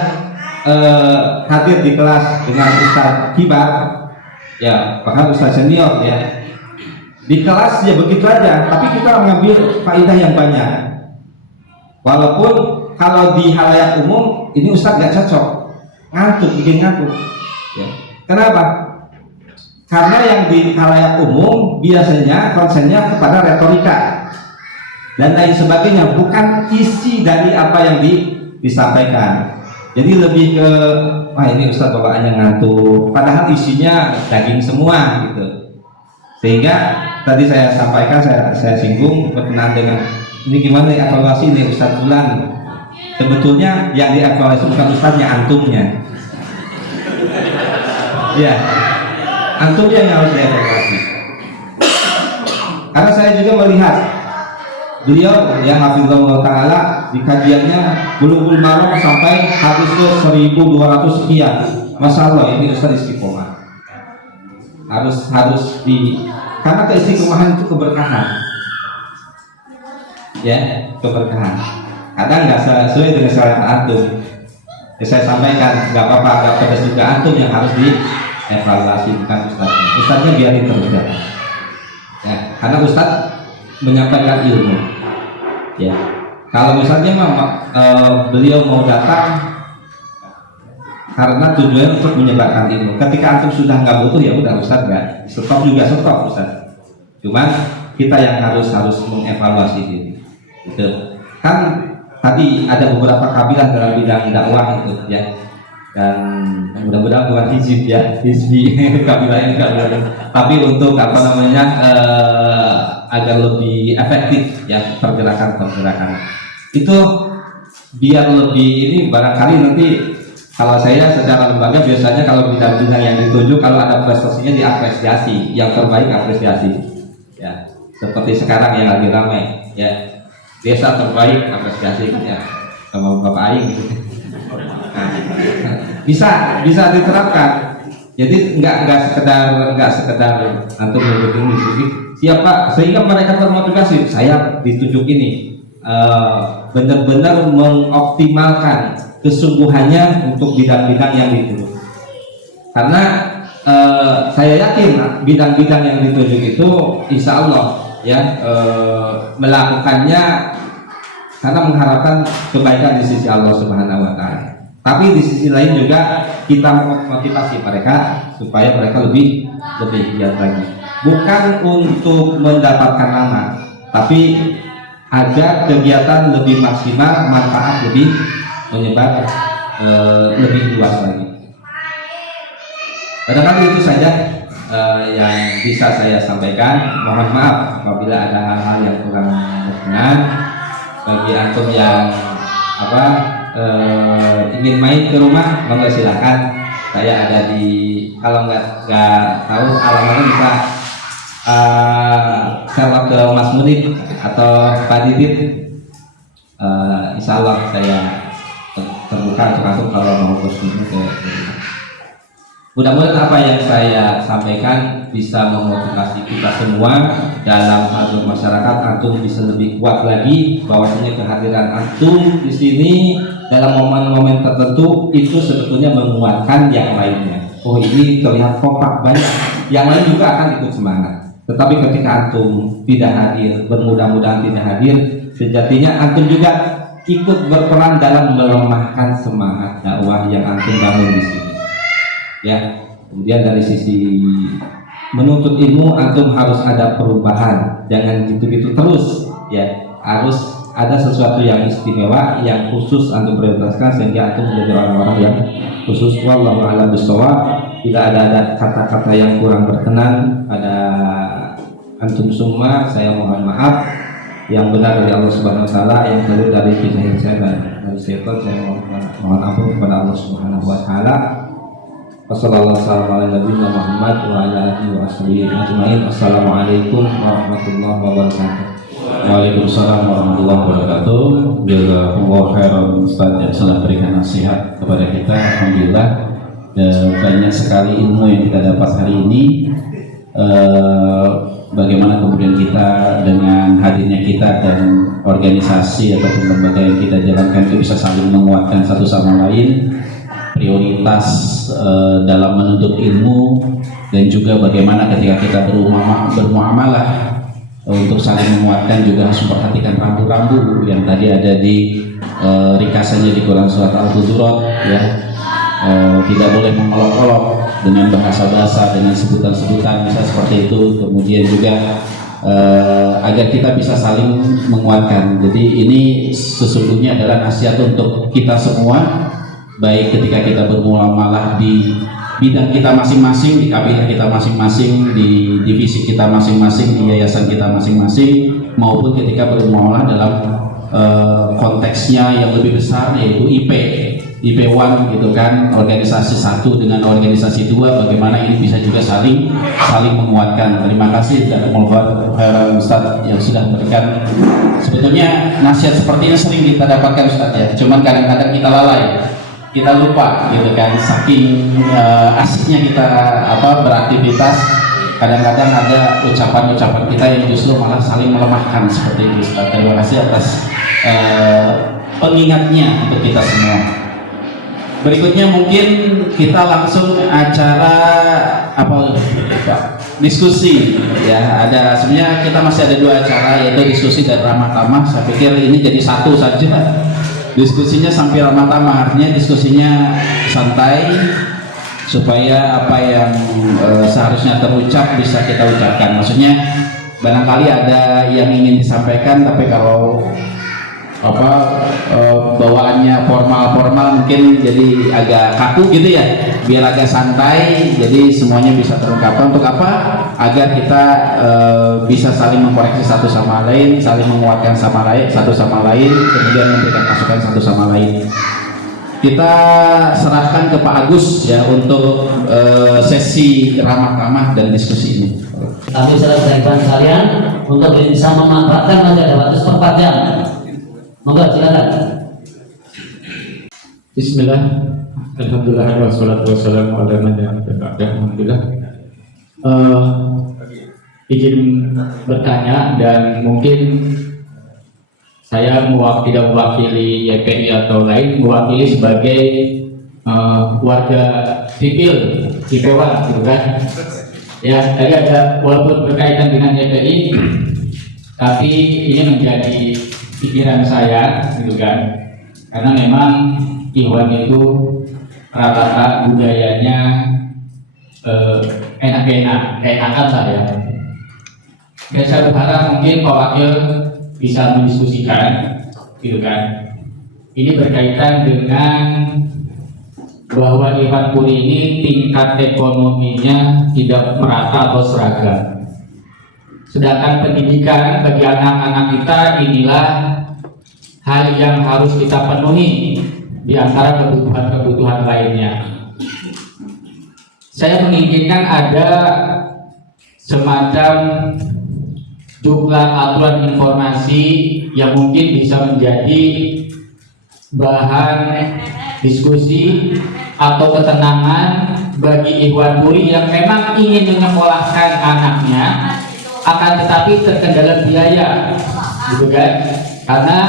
hadir di kelas dengan ustadz kibar, ya bahkan ustadz senior ya. Di kelas ya begitu aja, tapi kita mengambil faedah yang banyak. Walaupun kalau di halayak umum ini ustadz gak cocok, bikin ngantuk. Ya. Kenapa? Karena yang di halayak umum biasanya konsennya kepada retorika dan lain sebagainya, bukan isi dari apa yang disampaikan. Jadi lebih ke wah ini ustadz bawaannya ngantuk, padahal isinya daging semua gitu. Sehingga tadi saya sampaikan, saya singgung berkenaan dengan ini gimana evaluasi nih ustadz bulan. Sebetulnya yang dievaluasi bukan ustadznya, antumnya. Ya, antumnya yang harus dievaluasi. Karena saya juga melihat beliau ya hafizallahu taala di kajiannya Bulughul Maram sampai hadis ke 1200 sekian. Masya Allah, ini ustaz istiqomah. Harus karena keistiqomahan itu keberkahan. Ya, keberkahan. Kadang nggak sesuai dengan syariat antum. Ya, saya sampaikan nggak apa-apa, nggak pedas juga antum yang harus dievaluasi, bukan ustaznya. Ustaznya biarin terus ya. Karena ustaz menyampaikan ilmu. Ya, kalau misalnya beliau mau datang karena tujuan untuk menyebarkan ilmu. Ketika antum sudah nggak butuh ya udah ustaz nggak stop ustaz. Cuman kita yang harus mengevaluasi diri. Gitu. Kan tadi ada beberapa kabilah dalam bidang dakwah itu ya. Dan mudah-mudahan bukan hizbi kabilah ini. Tapi untuk agar lebih efektif ya pergerakan itu biar lebih ini, barangkali nanti kalau saya secara lembaga biasanya kalau bidang-bidang yang dituju kalau ada prestasinya diapresiasi, yang terbaik apresiasi ya, seperti sekarang yang lagi ramai ya, desa terbaik apresiasi ya sama Bapak Aing gitu. Nah, bisa diterapkan. Jadi nggak sekedar antum menunjuk siapa, sehingga mereka termotivasi. Saya ditunjuk ini benar-benar mengoptimalkan kesungguhannya untuk bidang-bidang yang ditunjuk. Karena saya yakin bidang-bidang yang ditunjuk itu insya Allah ya melakukannya karena mengharapkan kebaikan di sisi Allah Subhanahu wa Ta'ala. Tapi di sisi lain juga kita memotivasi mereka supaya mereka lebih giat lagi. Bukan untuk mendapatkan nama, tapi agar kegiatan lebih maksimal, manfaat lebih menyebar lebih luas lagi. Barangkali itu saja yang bisa saya sampaikan. Mohon maaf apabila ada hal-hal yang kurang berkenan. Bagi antum yang ingin main ke rumah, monggo silakan. Saya ada di, kalau nggak tahu alamatnya bisa share ke Mas Munib atau Pak Didit. Insya Allah saya terbuka untuk masuk kalau mau berkunjung ke rumah. Mudah-mudahan apa yang saya sampaikan bisa memotivasi kita semua dalam hal masyarakat. Antum bisa lebih kuat lagi, bahwasanya kehadiran antum di sini dalam momen-momen tertentu itu sebetulnya menguatkan yang lainnya. Oh ini terlihat kompak banyak, yang lain juga akan ikut semangat. Tetapi ketika antum tidak hadir, bermudah-mudahan tidak hadir, sejatinya antum juga ikut berperan dalam melemahkan semangat dakwah yang antum bangun di sini. Ya, kemudian dari sisi menuntut ilmu, antum harus ada perubahan, jangan gitu-gitu terus. Ya, harus ada sesuatu yang istimewa, yang khusus antum prioritaskan sehingga antum menjadi orang-orang yang khusus. Wallahu a'lam bishawab. Bila ada kata-kata yang kurang berkenan pada antum semua, saya mohon maaf. Yang benar dari Allah Subhanahu wa taala, yang keliru dari pikiran saya dan dari syaitan, saya mohon ampun kepada Allah Subhanahu wa taala. Wassalamualaikum warahmatullahi wabarakatuh. Waalaikumsalam warahmatullahi wabarakatuh. Jazakumullah khairan Ustaz yang sudah berikan nasihat kepada kita. Alhamdulillah banyak sekali ilmu yang kita dapat hari ini. Bagaimana kemudian kita dengan hadirnya kita dan organisasi ataupun lembaga yang kita jalankan itu bisa saling menguatkan satu sama lain, prioritas dalam menuntut ilmu, dan juga bagaimana ketika kita bermuamalah untuk saling menguatkan juga harus memperhatikan rambu-rambu yang tadi ada di ringkasannya di Quran surat Al-Hujurat, ya. Tidak boleh mengolok-olok dengan bahasa-bahasa, dengan sebutan-sebutan bisa seperti itu. Kemudian juga agar kita bisa saling menguatkan. Jadi ini sesungguhnya adalah nasihat untuk kita semua, baik ketika kita bermuamalah di bidang kita masing-masing, di kabinet kita masing-masing, di divisi kita masing-masing, di yayasan kita masing-masing, maupun ketika bermuamalah dalam konteksnya yang lebih besar, yaitu IP1 gitu kan, organisasi satu dengan organisasi dua, bagaimana ini bisa juga saling menguatkan. Terima kasih Jazakumullah khairan Ustaz yang sudah memberikan. Sebetulnya nasihat seperti ini sering kita dapatkan Ustaz ya, cuman kadang-kadang kita lalai, kita lupa gitu kan, saking asiknya kita beraktivitas, kadang-kadang ada ucapan-ucapan kita yang justru malah saling melemahkan seperti itu Ustaz. Terima kasih atas pengingatnya untuk kita semua. Berikutnya mungkin kita langsung acara diskusi ya. Ada sebenarnya kita masih ada dua acara, yaitu diskusi dan ramah tamah. Saya pikir ini jadi satu saja. Diskusinya sampai ramah tamah, artinya diskusinya santai supaya apa yang seharusnya terucap bisa kita ucapkan. Maksudnya barangkali ada yang ingin disampaikan, tapi kalau bawaannya formal mungkin jadi agak kaku gitu ya, biar agak santai jadi semuanya bisa terungkapkan. Untuk apa? Agar kita bisa saling mengkoreksi satu sama lain, saling menguatkan satu sama lain, kemudian memberikan masukan satu sama lain. Kita serahkan ke Pak Agus ya untuk sesi ramah tamah dan diskusi ini. Kami selesaikan sekalian untuk bisa memanfaatkan masa ada waktu 4 jam. Monggo silakan. Bismillah, alhamdulillah, wassalatu wassalamu ala man la nabiyya ba'da. Alhamdulillah. Izin bertanya, dan mungkin saya tidak mewakili YPI atau lain, mewakili sebagai warga sipil IP1 gitu kan. Ya, tadi ada, walaupun berkaitan dengan YPI, tapi ini menjadi pikiran saya gitu kan, karena memang Ikhwan itu rata-rata budayanya enak-enakan lah ya. Dan saya berharap mungkin Pak Wakil bisa mendiskusikan gitu kan. Ini berkaitan dengan bahwa Ikhwan Puri ini tingkat ekonominya tidak merata atau seragam. Sedangkan pendidikan bagi anak-anak kita inilah hal yang harus kita penuhi di antara kebutuhan-kebutuhan lainnya. Saya menginginkan ada semacam jumlah aturan informasi yang mungkin bisa menjadi bahan diskusi atau ketenangan bagi Ikhwan Puri yang memang ingin menyekolahkan anaknya, akan tetapi terkendala biaya, gitu kan? Karena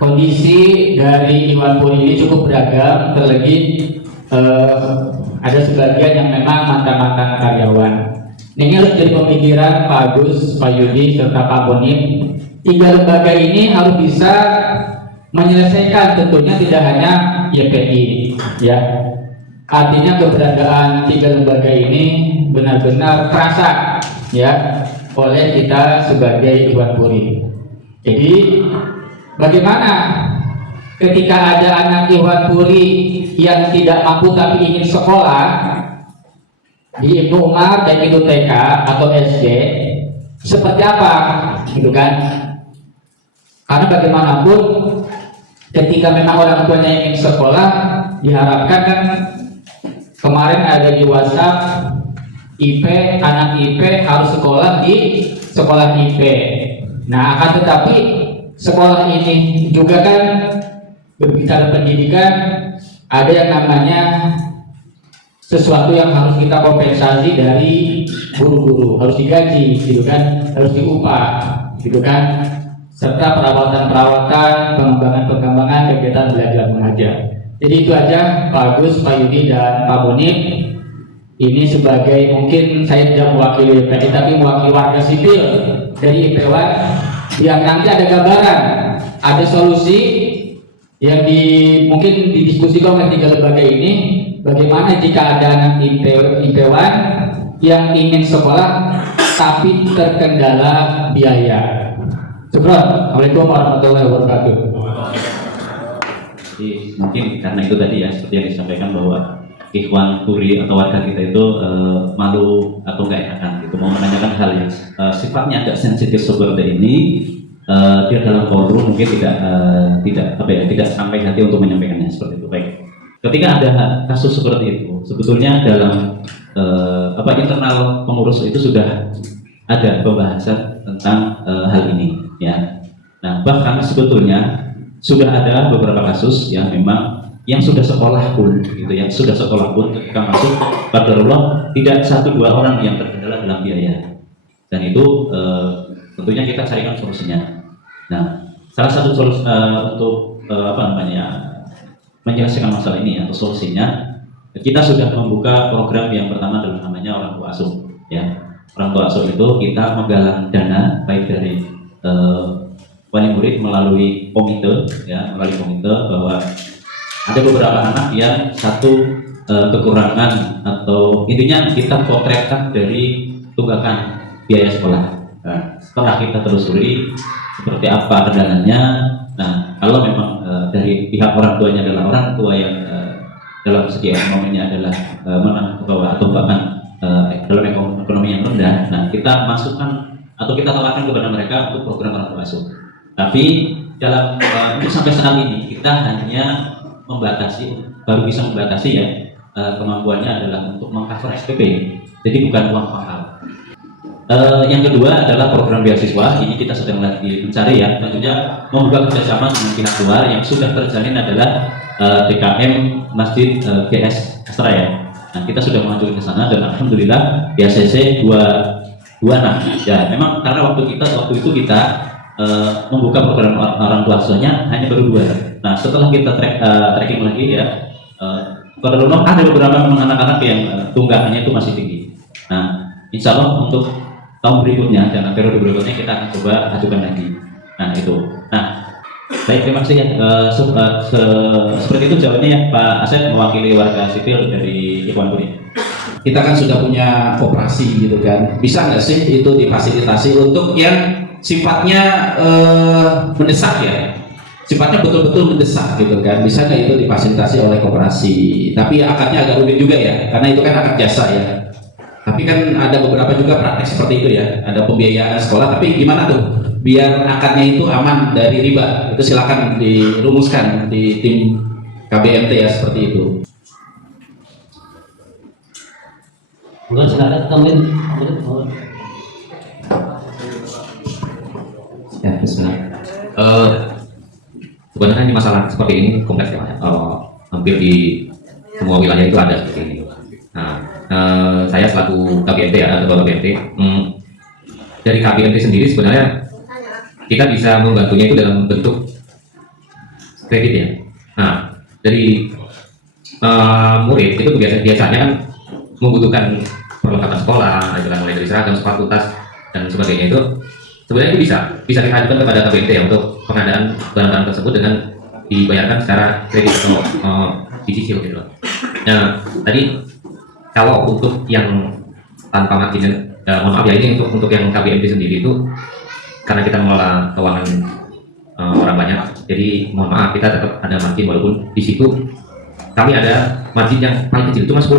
kondisi dari Ikhwan Puri ini cukup beragam, terlebih ada sebagian yang memang mantan-mantan karyawan. Ini harus jadi pemikiran Pak Agus, Pak Yudi, serta Pak Bonim. 3 lembaga ini harus bisa menyelesaikan, tentunya tidak hanya YPI, ya. Artinya keberadaan 3 lembaga ini benar-benar terasa, ya, oleh kita sebagai Ikhwan Puri. Jadi, bagaimana ketika ada anak Ikhwan Puri yang tidak mampu tapi ingin sekolah di Ibnu Umar dan itu TK atau SD, seperti apa, gitu kan? Karena bagaimanapun ketika memang orang tuanya ingin sekolah, diharapkan kan kemarin ada di WhatsApp IP, anak IP harus sekolah di sekolah IP. Nah, akan tetapi sekolah ini juga kan berbicara pendidikan, ada yang namanya sesuatu yang harus kita kompensasi dari guru-guru, harus digaji, gitu kan, harus diupah, gitu kan, serta perawatan-perawatan, pengembangan-pengembangan kegiatan belajar mengajar. Jadi itu aja Pak Agus, Pak Yudi, dan Pak Bonim. Ini sebagai, mungkin saya tidak mewakili YPI, tapi mewakili warga sipil dari IPWAN yang nanti ada gambaran, ada solusi yang mungkin didiskusikan oleh 3 lembaga ini. Bagaimana jika ada anak IPWAN yang ingin sekolah tapi terkendala biaya? Assalamualaikum warahmatullahi wabarakatuh. Jadi mungkin karena itu tadi ya, seperti yang disampaikan bahwa Ikhwan Puri atau warga kita itu malu atau nggak enakan gitu, mau menanyakan hal yang sifatnya agak sensitif seperti ini. Dia dalam forum mungkin tidak sampai hati untuk menyampaikannya seperti itu. Baik. Ketika ada kasus seperti itu, sebetulnya dalam internal pengurus itu sudah ada pembahasan tentang hal ini, ya. Nah, bahkan sebetulnya sudah ada beberapa kasus yang memang yang sudah sekolah pun, gitu, yang sudah sekolah pun ketika masuk qadarullah tidak 1-2 orang yang terkendala dalam biaya, dan itu tentunya kita carikan solusinya. Nah, salah satu solusi untuk menyelesaikan masalah ini atau solusinya, kita sudah membuka program yang pertama adalah namanya orang tua asuh, ya. Orang tua asuh itu kita menggalang dana baik dari wali murid melalui komite, ya, melalui komite, bahwa ada beberapa anak yang satu kekurangan atau intinya kita potretkan dari tunggakan biaya sekolah. Nah, setelah kita telusuri seperti apa kendalanya. Nah, kalau memang dari pihak orang tuanya adalah orang tua yang dalam segi ekonominya adalah menengah ke bawah atau bahkan dalam ekonomi yang rendah, nah kita masukkan atau kita tawarkan kepada mereka untuk program orang tua asuh. Tapi dalam untuk sampai saat ini kita hanya baru bisa membatasi, ya, kemampuannya adalah untuk mengcover SPP, jadi bukan uang pangkal. Yang kedua adalah program beasiswa. Ini kita sedang lagi mencari, ya, tentunya membuka kerjasama dengan pihak luar. Yang sudah terjalin adalah DKM Masjid GS Astra, ya. Nah, kita sudah mengajukan ke sana dan alhamdulillah BACC 26. Ya, memang karena waktu itu kita membuka program orang tua asuhnya hanya baru 2. Nah, setelah kita tracking lagi, ya, qadarullah ada beberapa memang anak-anak yang tunggakannya itu masih tinggi. Nah, insya Allah untuk tahun berikutnya dan periode berikutnya kita akan coba ajukan lagi. Nah, itu. Nah, baik, terima kasih, ya. Seperti itu jawabannya, ya, Pak Asep mewakili warga sipil dari Ikhwan Puri. Kita kan sudah punya koperasi, gitu kan. Bisa nggak sih itu difasilitasi untuk yang sifatnya mendesak, ya? Sifatnya betul-betul mendesak, gitu kan. Bisa nggak itu difasilitasi oleh koperasi? Tapi akadnya agak rumit juga, ya, karena itu kan akad jasa, ya. Tapi kan ada beberapa juga praktek seperti itu, ya. Ada pembiayaan sekolah, tapi gimana tuh biar akadnya itu aman dari riba? Itu silakan dirumuskan di tim KBMT, ya, seperti itu. Bukan, silakan komen. Ya, bismillah. Sebenarnya ini masalah seperti ini kompleks, ya, hampir di semua wilayah itu ada seperti ini. Nah, saya selaku KBMT, ya, ketua KBMT, dari KBMT sendiri sebenarnya kita bisa membantunya itu dalam bentuk kredit, ya. Nah, dari murid itu biasanya kan membutuhkan perlengkapan sekolah, itu kan mulai dari seragam, sepatu, tas dan sebagainya itu sebenarnya itu bisa kita ajukan kepada KBMT ya untuk pengadaan barang-barang tersebut dengan dibayarkan secara kredit atau dicicil gitu loh. Nah tadi kalau untuk yang tanpa margin, mohon maaf ya ini untuk yang KBMT sendiri itu karena kita mengelola keuangan orang banyak, jadi mohon maaf kita tetap ada margin walaupun di situ kami ada margin yang paling kecil cuma 10%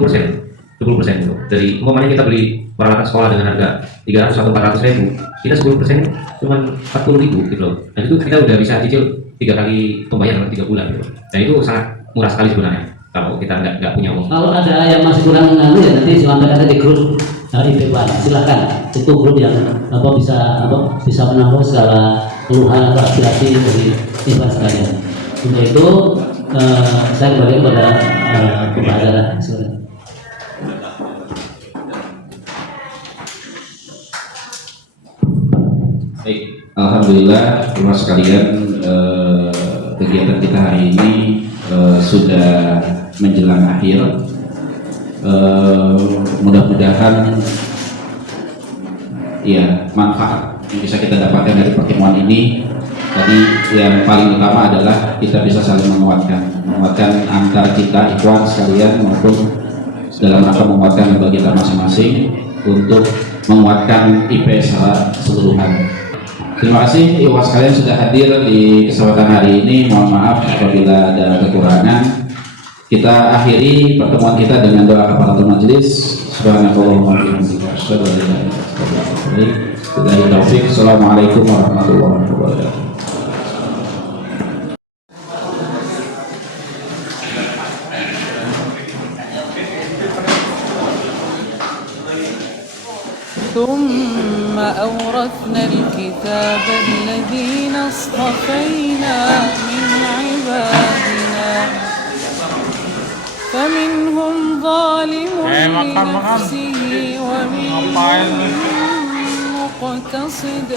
gitu. Dari umpamanya kita beli peralatan sekolah dengan harga 300 atau 400 ribu, kita 10% cuma 40 ribu gitu loh. Dan itu kita udah bisa cicil 3 kali pembayaran 3 bulan gitu. Dan itu sangat murah sekali sebenarnya kalau kita nggak punya uang. Kalau ada yang masih kurang mengalir ya nanti silahkan ada di grup IP Pak, silakan. Itu grup yang bisa menampung segala keluhan atau aspirasi dari Ikhwan sekalian. Untuk itu saya kembali kepada pembahasan. Silakan. Baik, alhamdulillah teman sekalian, kegiatan kita hari ini sudah menjelang akhir. Mudah-mudahan ya manfaat yang bisa kita dapatkan dari pertemuan ini tadi yang paling utama adalah kita bisa saling menguatkan antar kita ikhwan sekalian maupun dalam rangka menguatkan lembaga kita masing-masing untuk menguatkan IP secara keseluruhan. Terima kasih ikhwan sekalian sudah hadir di kesempatan hari ini. Mohon maaf apabila ada kekurangan. Kita akhiri pertemuan kita dengan doa kafaratul majelis. Subhanallahumma wa bihamdihi asyhadu an la ilaha illa anta astaghfiruka. Assalamualaikum warahmatullahi wabarakatuh. ثم أورثنا الكتاب الذين اصطفينا من عبادنا فمنهم ظالم لنفسه ومنهم مقتصد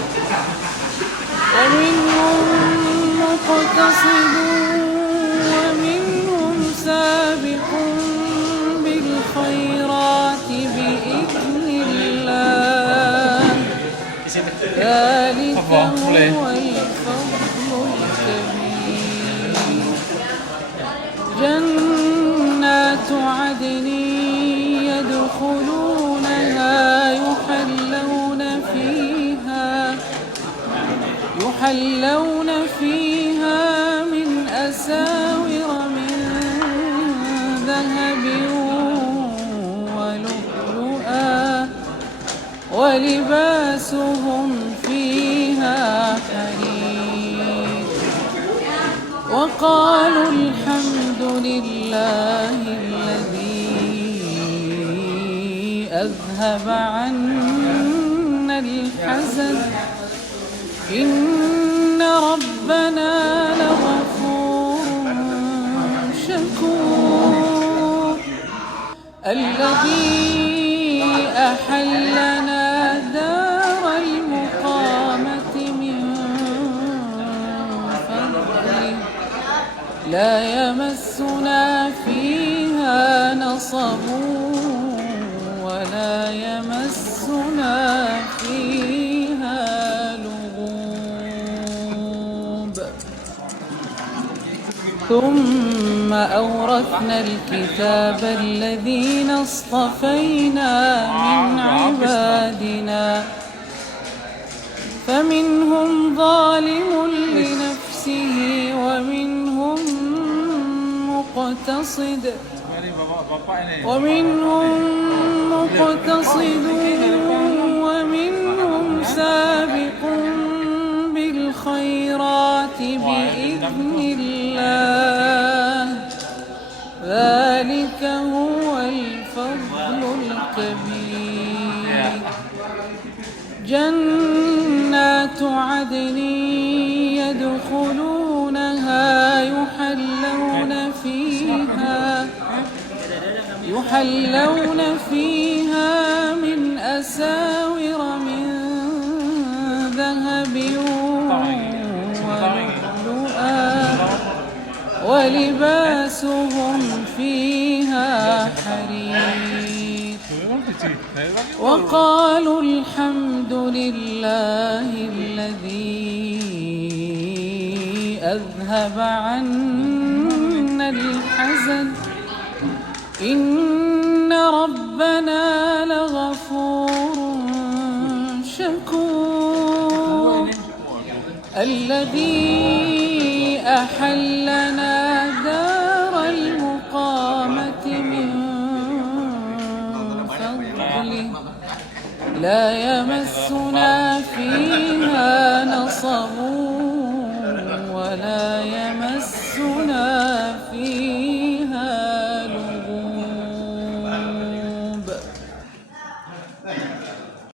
ومنهم سابق بالخيرات بإذن الله ذلك هو الفضل الكبير جنات عدن يدخلونها يحلون فيها من أساور من ذهب ولؤلؤا ولباسهم فيها حرير وقالوا الحمد لله الذي أذهب عنا الحزن إن ربنا لغفور شكور الذي أحلنا دار المقامة من فضله لا يمسنا فيها نصب ولا يمسنا فيها لغوب ثم أورثنا الكتاب الذين اصطفينا من عبادنا فمنهم ظالم لنفسه ومنهم مقتصد ومنهم سابق بالخيرات بإذن الله ذلك هو الفضل الكبير جنات عدن يدخلونها يحلون فيها من أساور من ذهب ولؤلؤا ولباسهم فيها حرير وقالوا الحمد لله الذي أذهب عنا الحزن إن ربنا لغفور شكور الذي أحلنا دار المقامة من فضله لا يمس